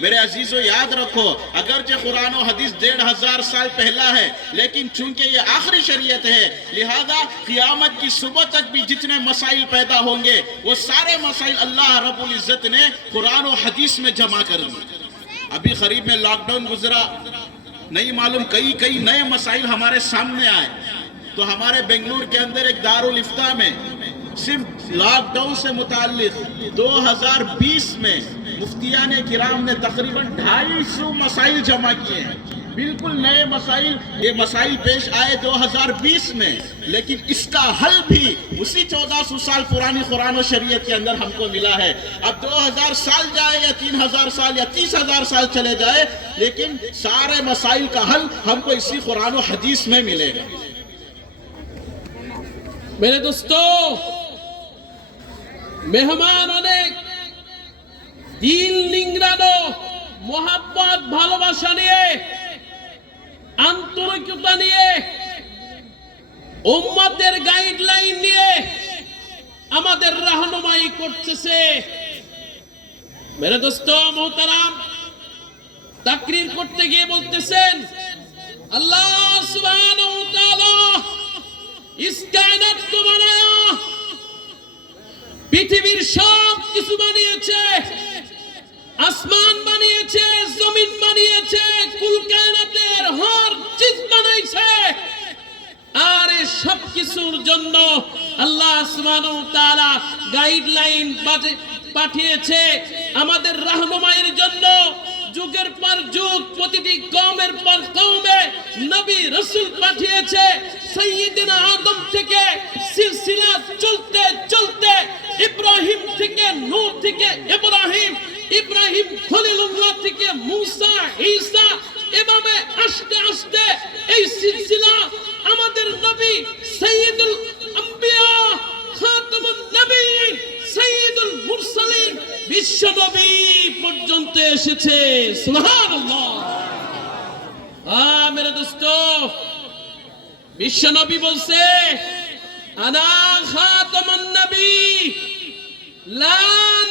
میرے عزیزو یاد رکھو، اگرچہ قرآن و حدیث 1500 سال پہلا ہے، لیکن چونکہ یہ آخری شریعت ہے، لہذا قیامت کی صبح تک بھی جتنے مسائل پیدا ہوں گے وہ سارے مسائل اللہ رب العزت نے قرآن و حدیث میں جمع کر دی۔ ابھی قریب میں لاک ڈاؤن گزرا، نہیں معلوم کئی نئے مسائل ہمارے سامنے آئے، تو ہمارے بنگلور کے اندر ایک دارالافتاء میں صرف لاک ڈاؤن سے متعلق 2020 میں مفتیان کرام نے تقریباً 250 مسائل جمع کیے ہیں، بالکل نئے مسائل۔ یہ مسائل پیش آئے 2020 میں، لیکن اس کا حل بھی اسی 1400 سال پرانی قرآن و شریعت کے اندر ہم کو ملا ہے۔ اب 2000 سال جائے یا 3000 سال یا 30,000 سال چلے جائے، لیکن سارے مسائل کا حل ہم کو اسی قرآن و حدیث میں ملے گا۔ میرے دوستو، মেহমান অনেক, দিল নিংড়ানো, মোহাব্বত ভালোবাসা নিয়ে, আন্তরিকতা নিয়ে, উম্মতের গাইডলাইন নিয়ে আমাদের রাহনুমাই করতেছে। মেরে দোস্ত মোহতারাম, তাকরীর করতে গিয়ে বলতেছেন আল্লাহ সুবহানাহু ওয়া তাআলা ইস কায়নাত কো বানায়া, পৃথিবীর সব কিছু বানিয়েছে, আসমান বানিয়েছে, জমিন বানিয়েছে, কুল কায়নাতের হর চিজ বানাইছে। আর এই সব কিছুর জন্য আল্লাহ সুবহানাহু ওয়া তাআলা গাইডলাইন পাঠিয়েছে আমাদের রাহনুমাইয়ের জন্য। যুগের পর যুগ, প্রতিটি কওমের পর কওমে নবী রাসূল পাঠিয়েছে। সাইয়্যিদিনা আদম থেকে সিলসিলা চলতে চলতে ইব্রাহিম থেকে নূহ থেকে ইব্রাহিম, ইব্রাহিম খলিলুল্লাহ থেকে মুসা, ঈসা, এভাবে আস্তে আস্তে এই সিলসিলা আমাদের নবী সাইয়্যিদুল আম্বিয়া, খাতামুন নবীয়্যিন, সাইয়্যিদুল মুরসালিন, বিশ্ব নবী পর্যন্ত এসেছে। সুবহানাল্লাহ। মেরে দোস্ত, বিশ্ব নবী বলছে আনা খাতামুন নবী লা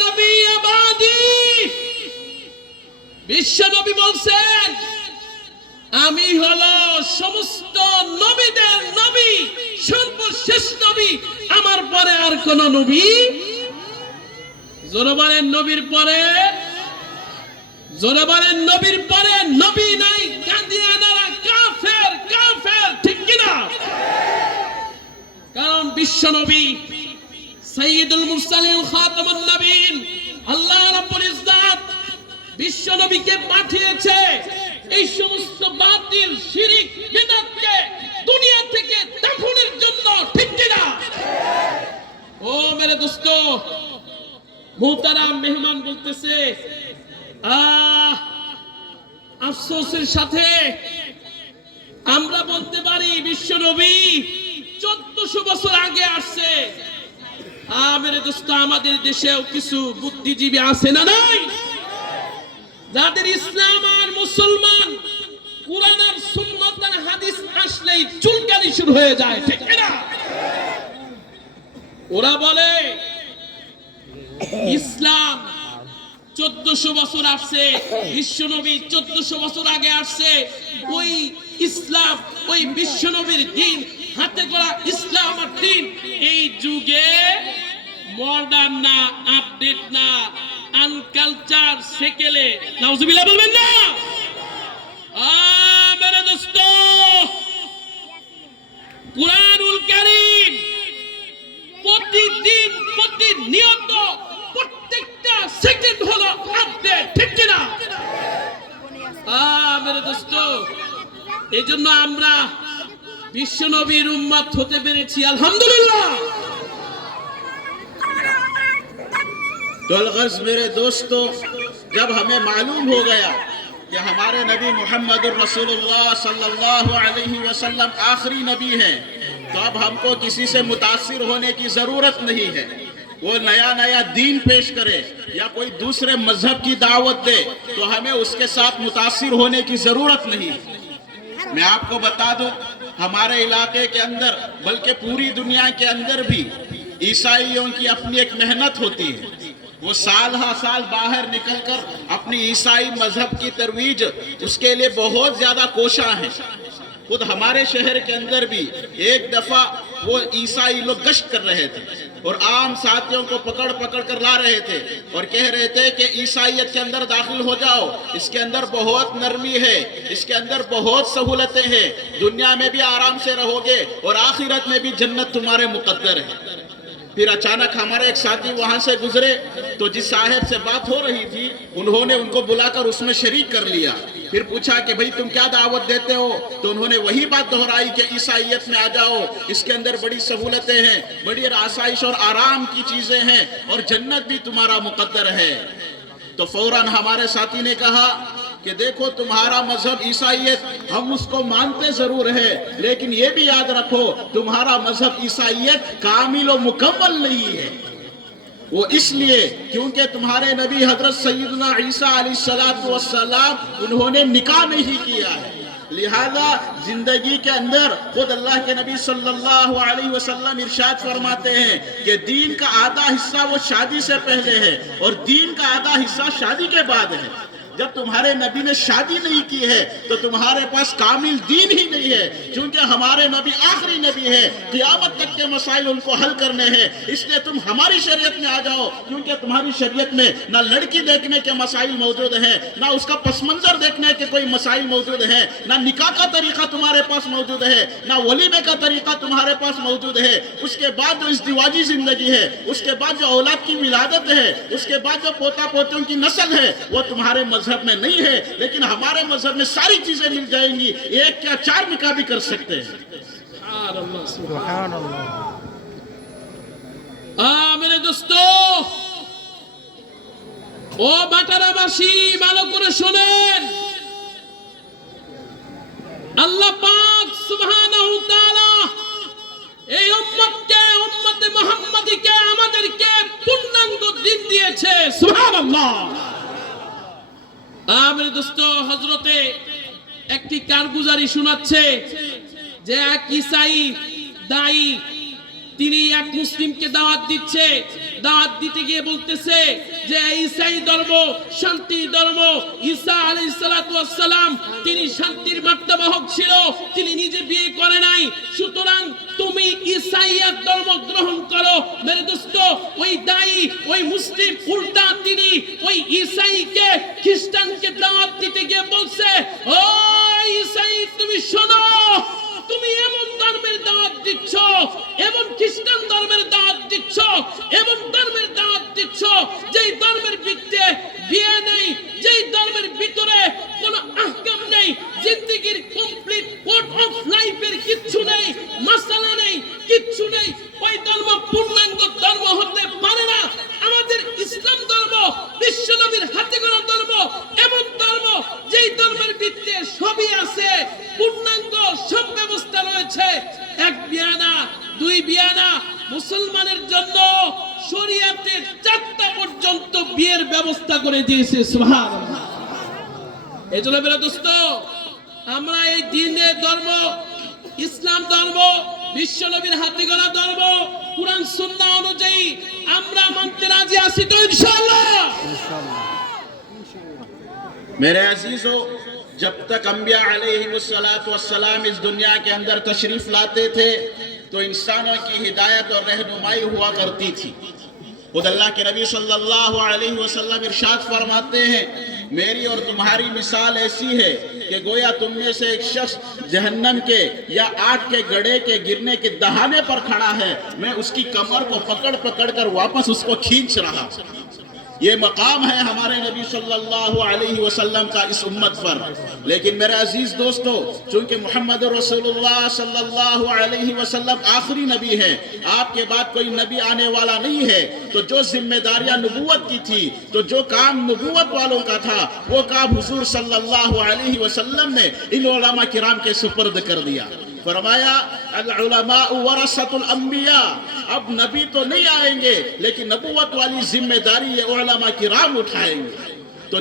নবিয়্য বাদি। বিশ্ব নবী বলছেন আমি হলো সমস্ত নবীদের নবী, সর্বশেষ নবী, আমার পরে আর কোন নবী। জোরে বলেন নবীর পরে, জোরে বলেন নবীর পরে নবী নাই। কাদিয়ানারা কাফের, কাফের, ঠিক কিনা? কারণ বিশ্ব নবী সাইয়্যিদুল মুরসালিন, খাতামুন নবীন, আল্লাহ রাব্বুল ইজ্জত বিশ্ব নবীকে পাঠিয়েছে এই সমস্ত বাতিল, শিরক, বিদআতকে দুনিয়া থেকে দাফনের জন্য, ঠিক কিনা? ও মেরে দোস্ত মোহতারাম, মেহমান বলতেছে আফসোসের সাথে আমরা বলতে পারি বিশ্ব নবী 1400 বছর আগে আসছে। মেরে দোস্ত, আমাদের দেশেও কিছু বুদ্ধিজীবী আছে না নাই, যাদের ইসলাম আর মুসলমান, কুরআন আর সুন্নাত আর হাদিস আসলেই চুলকানি শুরু হয়ে যায়, ঠিক কিনা? ওরা বলে ইসলাম 1400 বছর আসছে, বিশ্বনবী 1400 বছর আগে আসছে। ওই ইসলাম, ওই বিশ্বনবীর দ্বীন, হাতে করা ইসলাম আর দ্বীন এই যুগে মডার্ন না, আপডেট না, আনকালচার, সেকেলে। নাউজুবিল্লাহ বলবেন না? মেরে দোস্ত, কুরআনুল কারীম প্রতিদিন, প্রতিনিয়ত, প্রত্যেকটা সেকেন্ড হলো আপডেট, ঠিক কিনা? মেরে দোস্ত, এই জন্য আমরা বিশ্ব নবীর উম্মত হতে পেরেছি, আলহামদুলিল্লাহ। تو الغرض میرے دوستو، جب ہمیں معلوم ہو گیا کہ ہمارے نبی محمد الرسول اللہ صلی اللہ علیہ وسلم آخری نبی ہیں، تو اب ہم کو کسی سے متاثر ہونے کی ضرورت نہیں ہے۔ وہ نیا دین پیش کرے یا کوئی دوسرے مذہب کی دعوت دے تو ہمیں اس کے ساتھ متاثر ہونے کی ضرورت نہیں۔ میں آپ کو بتا دوں، ہمارے علاقے کے اندر بلکہ پوری دنیا کے اندر بھی عیسائیوں کی اپنی ایک محنت ہوتی ہے۔ وہ سال ہا سال باہر نکل کر اپنی عیسائی مذہب کی ترویج اس کے لیے بہت زیادہ کوشاں ہیں. خود ہمارے شہر کے اندر بھی ایک دفعہ وہ عیسائی لوگ گشت کر رہے تھے اور عام ساتھیوں کو پکڑ پکڑ کر لا رہے تھے اور کہہ رہے تھے کہ عیسائیت کے اندر داخل ہو جاؤ، اس کے اندر بہت نرمی ہے، اس کے اندر بہت سہولتیں ہیں، دنیا میں بھی آرام سے رہو گے اور آخرت میں بھی جنت تمہارے مقدر ہے. پھر اچانک ہمارے ایک ساتھی وہاں سے گزرے تو جس صاحب سے بات ہو رہی تھی انہوں نے ان کو بلا کر اس میں شریک کر لیا. پھر پوچھا کہ بھئی تم کیا دعوت دیتے ہو؟ تو انہوں نے وہی بات دہرائی کہ عیسائیت میں آ جاؤ، اس کے اندر بڑی سہولتیں ہیں، بڑی آسائش اور آرام کی چیزیں ہیں اور جنت بھی تمہارا مقدر ہے. تو فوراً ہمارے ساتھی نے کہا کہ دیکھو تمہارا مذہب عیسائیت ہم اس کو مانتے ضرور ہے، لیکن یہ بھی یاد رکھو تمہارا مذہب عیسائیت کامل و مکمل نہیں ہے. وہ اس لیے کیونکہ تمہارے نبی حضرت سیدنا عیسیٰ علیہ السلام انہوں نے نکاح نہیں کیا ہے، لہذا زندگی کے اندر خود اللہ کے نبی صلی اللہ علیہ وسلم ارشاد فرماتے ہیں کہ دین کا آدھا حصہ وہ شادی سے پہلے ہے اور دین کا آدھا حصہ شادی کے بعد ہے. جب تمہارے نبی نے شادی نہیں کی ہے تو تمہارے پاس کامل دین ہی نہیں ہے، کیونکہ ہمارے نبی آخری نبی ہے، قیامت تک کے مسائل ان کو حل کرنے ہیں. اس لیے تم ہماری شریعت میں آ جاؤ، کیونکہ تمہاری شریعت میں نہ لڑکی دیکھنے کے مسائل موجود ہیں، نہ اس کا پس منظر دیکھنے کے کوئی مسائل موجود ہیں، نہ نکاح کا طریقہ تمہارے پاس موجود ہے، نہ ولیمے کا طریقہ تمہارے پاس موجود ہے. اس کے بعد جو ازدواجی زندگی ہے، اس کے بعد جو اولاد کی ولادت ہے، اس کے بعد جو پوتا پوتیوں کی نسل ہے، وہ تمہارے مذہب میں نہیں ہے. لیکن ہمارے مذہب میں ساری چیزیں مل جائیں گی، ایک کیا 4 نکاح بھی کر سکتے ہیں. سبحان اللہ. میرے دوستو ও বাটারাবাসী ভালো করে শোনেন, আল্লাহ পাক সুবহানাহু ওয়া তাআলা এই উম্মতকে উম্মতে মুহাম্মাদীকে আমাদেরকে পূর্ণাঙ্গ দ্বীন দিয়েছে, সুবহানাল্লাহ. মেরে দোস্ত হযরতে একটি কারগুজারি শোনাচ্ছে যে এক ঈসাই দায়ী তিনি এক মুসলিমকে দাওয়াত দিচ্ছে, দাওয়াত দিতে গিয়ে বলতেছে যে ঈসাই ধর্ম শান্তির ধর্ম, ঈসা আলাইহিস সালাতু ওয়াস সালাম তিনি শান্তির বার্তাবাহক ছিল, তিনি নিজে বিয়ে করে নাই, সুতরাং তুমি ঈসাইয়ত ধর্ম গ্রহণ করো. মেরে দোস্ত ওই দায়ী ওই মুসলিম উল্টা তিনি ওই ঈসাইকে খ্রিস্টানকে দাওয়াত দিতে গিয়ে বলছে, ও ঈসাই তুমি শোনো, তুমি এমন ধর্মের দাওয়াত দিচ্ছ, এমন খ্রিস্টান ধর্মের দাওয়াত দিচ্ছ, এমন ধর্মের দাওয়াত দিচ্ছ যেই ধর্মের ভিতরে বিয়ে নেই, যেই ধর্মের ভিতরে কোনো আহকাম নেই, জিন্দেগির কমপ্লিট কোড অফ লাইফের কিচ্ছু নেই, মাসালা নেই, কিচ্ছু নেই, ওই ধর্ম পূর্ণাঙ্গ ধর্ম হতে পারে না. আমাদের ইসলাম ধর্ম বিশ্বনবীর হাতে গড়া ধর্ম, এমন ধর্ম যেই ধর্মের ভিতরে সবই আছে, পূর্ণাঙ্গ সব ব্যবস্থা রয়েছে. এক বিয়া না, 2 বিয়া না, মুসলমানের জন্য শরীয়তের 4টা পর্যন্ত বিয়ের ব্যবস্থা করে দিয়েছে, সুবহানাল্লাহ. এজন্য মেরে দোস্ত আমরা এই দ্বীনের ধর্ম, ইসলাম ধর্ম, বিশ্বনবীর হাতে গড়া ধর্ম, কুরআন সুন্নাহ অনুযায়ী আমরা মানতে রাজি আছি তো ইনশাআল্লাহ. میرے عزیزو، جب تک انبیاء علیہم اس دنیا کے اندر تشریف لاتے تھے تو انسانوں کی ہدایت اور رہنمائی ہوا کرتی تھی. خود اللہ کے نبی صلی اللہ علیہ وسلم ارشاد فرماتے ہیں میری اور تمہاری مثال ایسی ہے کہ گویا تم میں سے ایک شخص جہنم کے یا آگ کے گڑھے کے گرنے کے دہانے پر کھڑا ہے، میں اس کی کمر کو پکڑ پکڑ کر واپس اس کو کھینچ رہا. یہ مقام ہے ہمارے نبی صلی اللہ علیہ وسلم کا اس امت پر. لیکن میرے عزیز دوستو، چونکہ محمد رسول اللہ صلی اللہ علیہ وسلم آخری نبی ہے، آپ کے بعد کوئی نبی آنے والا نہیں ہے، تو جو ذمہ داریاں نبوت کی تھی، تو جو کام نبوت والوں کا تھا، وہ کام حضور صلی اللہ علیہ وسلم نے ان علماء کرام کے سپرد کر دیا. فرمایا العلماء ورثۃ الانبیاء، اب نبی تو نہیں آئیں گے لیکن نبوت والی ذمہ داری یہ علماء کرام اٹھائیں گے. तो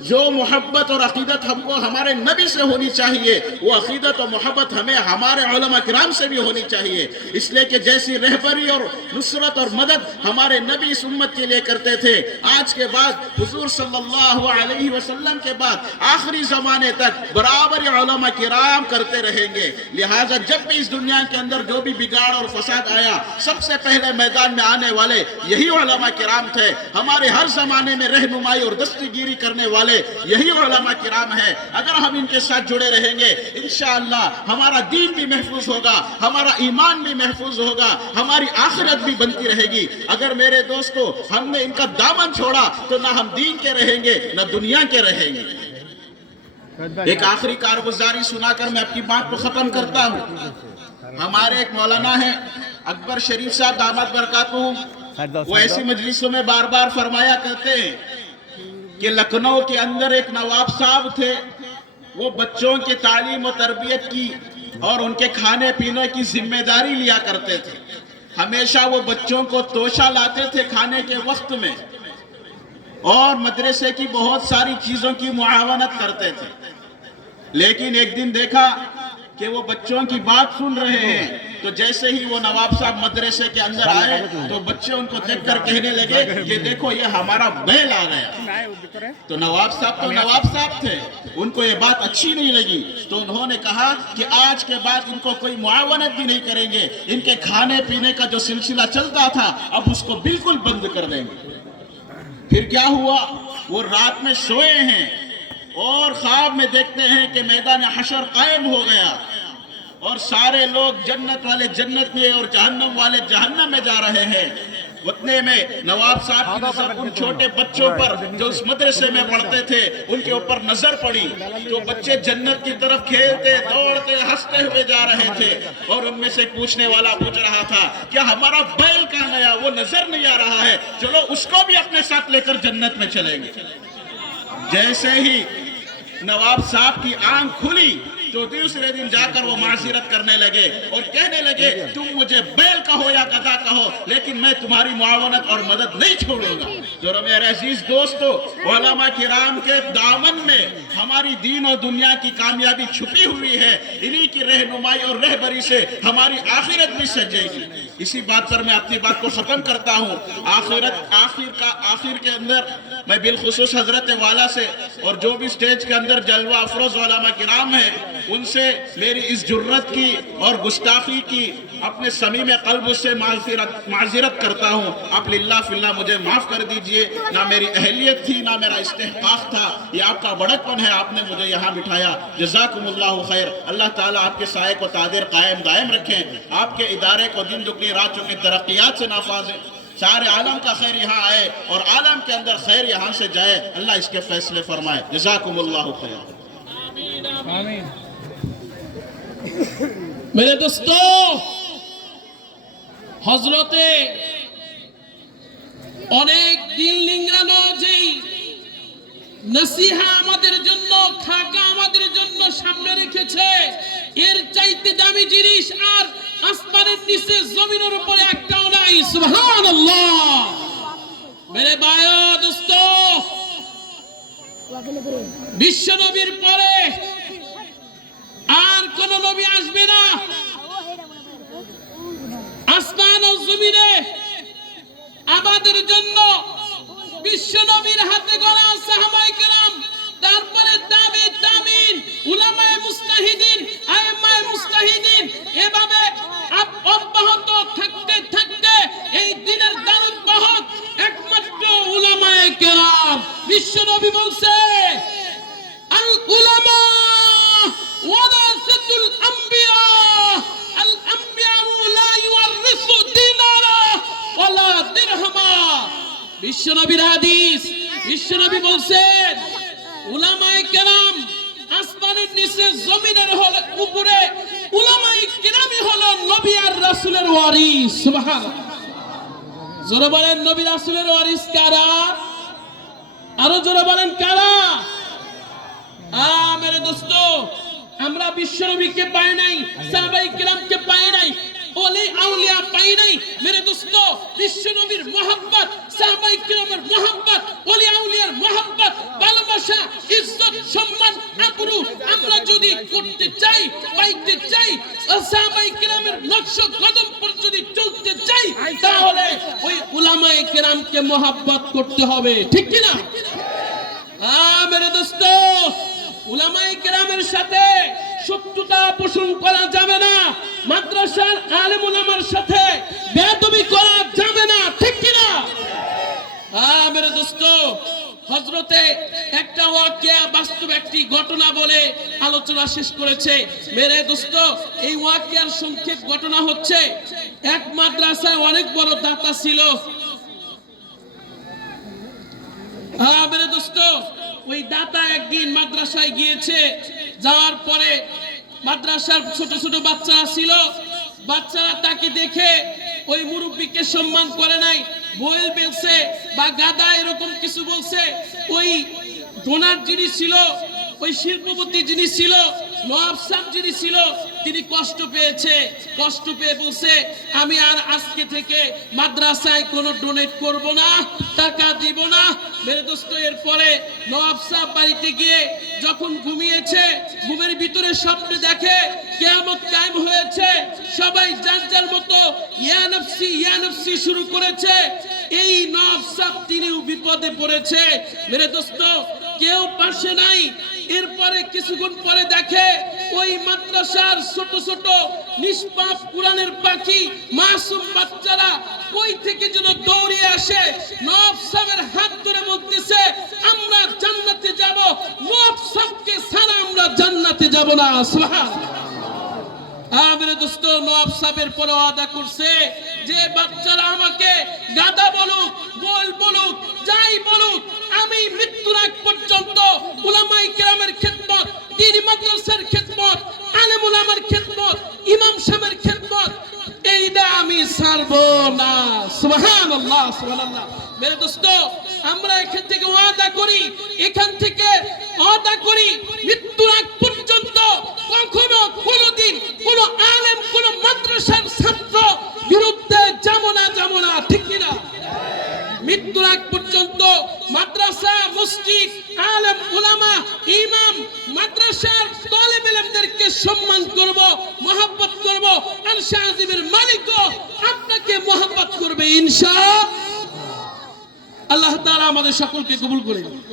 जो मोहब्बत और अकीदत हमको हमारे नबी से होनी चाहिए, वो अकीदत और मोहब्बत हमें हमारे उलमा किराम से भी होनी चाहिए। इसलिए कि जैसी रहबरी और नुसरत और मदद हमारे नबी इस उम्मत के लिए करते थे, आज के बाद हुजूर सल्लल्लाहु अलैहि वसल्लम के बाद आखिरी जमाने तक बराबर उलमा किराम करते रहेंगे। लिहाजा जब भी इस दुनिया के अंदर जो भी बिगाड़ और फसाद आया, सबसे पहले मैदान में आने वाले यही उलमा किराम थे। हमारे हर जमाने में रहनुमाई और दस्तगीरी करने वाले यही उलमा किराम है। अगर हम इनके साथ जुड़े रहेंगे, इंशाअल्लाह हमारा दीन भी महफूज होगा, हमारा ईमान भी महफूज होगा, हमारी आखिरत भी बनती रहेगी। अगर मेरे दोस्तों हमने इनका दामन छोड़ा तो ना हम दीन के रहेंगे ना दुनिया के रहेंगे। एक आखिरी कारगुजारी सुनाकर मैं अपनी बात को खत्म करता हूँ। हमारे एक मौलाना है अकबर शरीफ साहब दामद बरकातुहू, वो ऐसी मजलिसों में बार बार फरमाया करते हैं कि लखनऊ के अंदर एक नवाब साहब थे। वो बच्चों की तालीम और तरबियत की और उनके खाने पीने की जिम्मेदारी लिया करते थे। हमेशा वो बच्चों को तोशा लाते थे खाने के वक्त में और मदरसे की बहुत सारी चीजों की मुआवनत करते थे। लेकिन एक दिन देखा कि वो बच्चों की बात सुन रहे हैं, तो जैसे ही वो नवाब साहब मदरसे के अंदर आए तो बच्चे उनको देखकर कहने लगे कि देखो ये हमारा बैल आ गया। तो नवाब साहब थे, उनको ये बात अच्छी नहीं लगी, तो उन्होंने कहा कि आज के बाद इनको कोई मुआवनत भी नहीं करेंगे, इनके खाने पीने का जो सिलसिला चलता था अब उसको बिल्कुल बंद कर देंगे। फिर क्या हुआ, वो रात में सोए हैं और ख्वाब में देखते हैं कि मैदान हशर कायम हो गया और सारे लोग जन्नत वाले जन्नत में और जहन्नम वाले जहन्नम में जा रहे हैं। उतने में नवाब साहब की नजर उन छोटे बच्चों पर जो उस मदरसे में पढ़ते थे उनके ऊपर नजर पड़ी। तो बच्चे जन्नत की तरफ खेलते दौड़ते हंसते हुए जा रहे थे और उनमें से पूछने वाला पूछ रहा था क्या हमारा बैल कहाँ गया, वो नजर नहीं आ रहा है, चलो उसको भी अपने साथ लेकर जन्नत में चलेंगे। जैसे ही नवाब साहब की आंख खुली तो दूसरे दिन जाकर वो माज़िरत करने लगे और कहने लगे तुम मुझे बैल कहो या गधा कहो, लेकिन मैं तुम्हारी मुआवनत और मदद नहीं छोड़ूंगा। जो मेरे अजीज दोस्तों, उलमा किराम के दामन में हमारी दीन और दुनिया की कामयाबी छुपी हुई है। इन्हीं की रहनुमाई और रहबरी से हमारी आखिरत भी सजेगी। इसी बात पर मैं अपनी बात को खत्म करता हूँ। आखिर के अंदर मैं बिलखुसूस हजरत वाला से और जो भी स्टेज के अंदर जलवा अफरोज उलमा किराम है उनसे मेरी इस जुर्रत की और गुस्ताखी की अपने समीम कल्ब से माज़िरत करता हूँ। आप लिल्लाह फिल्लाह मुझे माफ कर दीजिए। ना मेरी अहलियत थी ना मेरा इस्तेहकाक था, ये आपका बड़कपन है, आपने मुझे यहाँ बिठाया। जज़ाकुमुल्लाहु खैर। अल्लाह ताला आपके साए को तादिर कायम दायम रखें, आपके इदारे को दिन दुगनी रात चुगनी तरक्कियात से नाफाज़े, सारे आलम का खैर यहाँ आए और आलम के अंदर खैर यहाँ से जाए। अल्लाह इसके फैसले फरमाए। जज़ाकुमुल्लाहु खैर। मेरे दोस्तों, হযরতে অনেক দিন লিংড়ানো যেই নসিহা আমাদের জন্য, খাকা আমাদের জন্য সামনে রেখেছে, এর চাইতে দামি জিনিস আর আসমানের নিচে জমিনের উপরে একটাও নাই। সুবহানাল্লাহ। মেরে ভাইও দোস্তো, বিশ্ব নবীর পরে আর কোন নবী আসবে না। আসমান ও জমিনে আমাদের জন্য বিশ্ব নবীর হাতে গড়া সাহাবায়ে কেরাম, তারপরে তাবে তাবিন, উলামায়ে মুস্তাহিদিন, আইম্মায়ে মুস্তাহিদিন, এভাবে অব্যাহত থাকতে থাকতে এই দ্বীনের দারুল বাহক একমাত্র উলামায়ে কেরাম। বিশ্ব নবী বলছে আল উলামা ওয়ারাসাতুল আম্বিয়া, আল আম্বিয়া লা ইউরিসু দিনারা ওয়ালা দিরহামা। বিশ্বনবীর হাদিস, বিশ্বনবী বলছেন উলামায়ে কেরাম আসমানের নিচে জমিনের উপরে উলামায়ে কেরামই হলো নবী আর রাসূলের ওয়ারিস। সুবহানাল্লাহ। জোরে বলেন নবী রাসূলের ওয়ারিস কারা? আরো জোরে বলেন কারা? মেরে দোস্তো, আমরা বিশ্বনবীকে পাই নাই, সাহাবায়ে কেরামকে পাই নাই, ওলি আউলিয়া পাই নাই। মেরে দোস্ত, বিশ্ব নবীর মোহাব্বত, সাহাবায়ে কিরামের মোহাব্বত, ওলি আউলিয়ার মোহাব্বত, ভালোবাসা, ইজ্জত, সম্মান, আবরু আমরা যদি করতে চাই, পাইতে চাই, সাহাবায়ে কিরামের নকশ কদম পর যদি চলতে চাই, তাহলে ওই উলামায়ে কিরামকে মোহাব্বত করতে হবে, ঠিক কি না? মেরে দোস্ত, উলামায়ে কিরামের সাথে শত্রুতা পোষণ করা যাবে না, মাদ্রাসার আলেম উলামার সাথে বেয়াদবি করা যাবে না, ঠিক কি না? মেরে দোস্ত, হযরতে একটা ওয়াকিয়া, বাস্তব একটি ঘটনা বলে আলোচনা শেষ করেছে। মেরে দোস্ত, এই ওয়াকিয়ার সংক্ষেপ ঘটনা হচ্ছে, এক মাদ্রাসায় অনেক বড় দাতা ছিল। মেরে দোস্ত, ওই দাতা একদিন মাদ্রাসায় গিয়েছে। যাওয়ার পরে মাদ্রাসার ছোট ছোট বাচ্চারা ছিল, বাচ্চারা তাকে দেখে ওই মুরব্বীকে সম্মান করে নাই, বইল বেলছে বা গাদা এরকম কিছু বলছে। ওই ডোনার যিনি ছিল, ওই শিল্পপতি যিনি ছিল, নওয়াব সাহেব যিনি ছিল, তিনি কষ্ট পেয়েছে। কষ্ট পেয়ে বলছে, আমি আর আজকে থেকে মাদ্রাসায় কোনো ডোনেট করব না, টাকা দিব না। মেরে দোস্ত, এরপরে নওয়াব সাহেব বাড়িতে গিয়ে যখন ঘুমিয়েছে, ঘুমের ভিতরে স্বপ্নে দেখে কিয়ামত কায়েম হয়েছে, সবাই যার যার মতো ইয়া নফসি শুরু করেছে। এই নওয়াব সাহেব তিনিও বিপদে পড়েছে। মেরে দোস্ত, কেউ পাশে নাই। এরপরে কিছুক্ষণ পরে দেখে ওই মাদ্রাসার ছোট ছোট নিষ্পাপ কোরআনের পাখি মাসুম বাচ্চারা কই থেকে যেন দৌড়ে আসে, নওয়াব সাহেবের হাত ধরে বলতেছে, আমরা জান্নাতে যাব, নওয়াব সাহেবকে ছাড়া আমরা জান্নাতে যাব না। সুবহানাল্লাহ। মেরে দোস্ত, নওয়াব সাহেবের পরে ওয়াদা করছে যে বাচ্চারা আমাকে গাদা বলুক, বল বলুক, যাই বলুক, আমি মৃত্যুর আগ পর্যন্ত উলামায়ে কিরামের খেদমত, দ্বীনি মাদ্রাসার খেদমত, আলেম উলামার খেদমত, ইমাম সাহেবের খেদমত, এইটা আমি ছাড়বো না। সুবহানাল্লাহ, সুবহানাল্লাহ। মেরে দোস্ত, আমরা এখান থেকে ওয়াদা করি, মৃত্যুর আগ পর্যন্ত কখনো কোনোদিন কোন আলেম, কোন মাদ্রাসার ছাত্র বিরুদ্ধে যাব না, ঠিক কি না? মৃত্যুর আগ পর্যন্ত মাদ্রাসা, মসজিদ, আলেম, উলামা, ইমাম, মাদ্রাসার তালেব ইলমদেরকে সম্মান করব, মহব্বত করব। আর শাহজিবের মালিকও আপনাকে মহব্বত করবে ইনশাআল্লাহ। আল্লাহ তাআলা আমাদের সকলকে কবুল করে।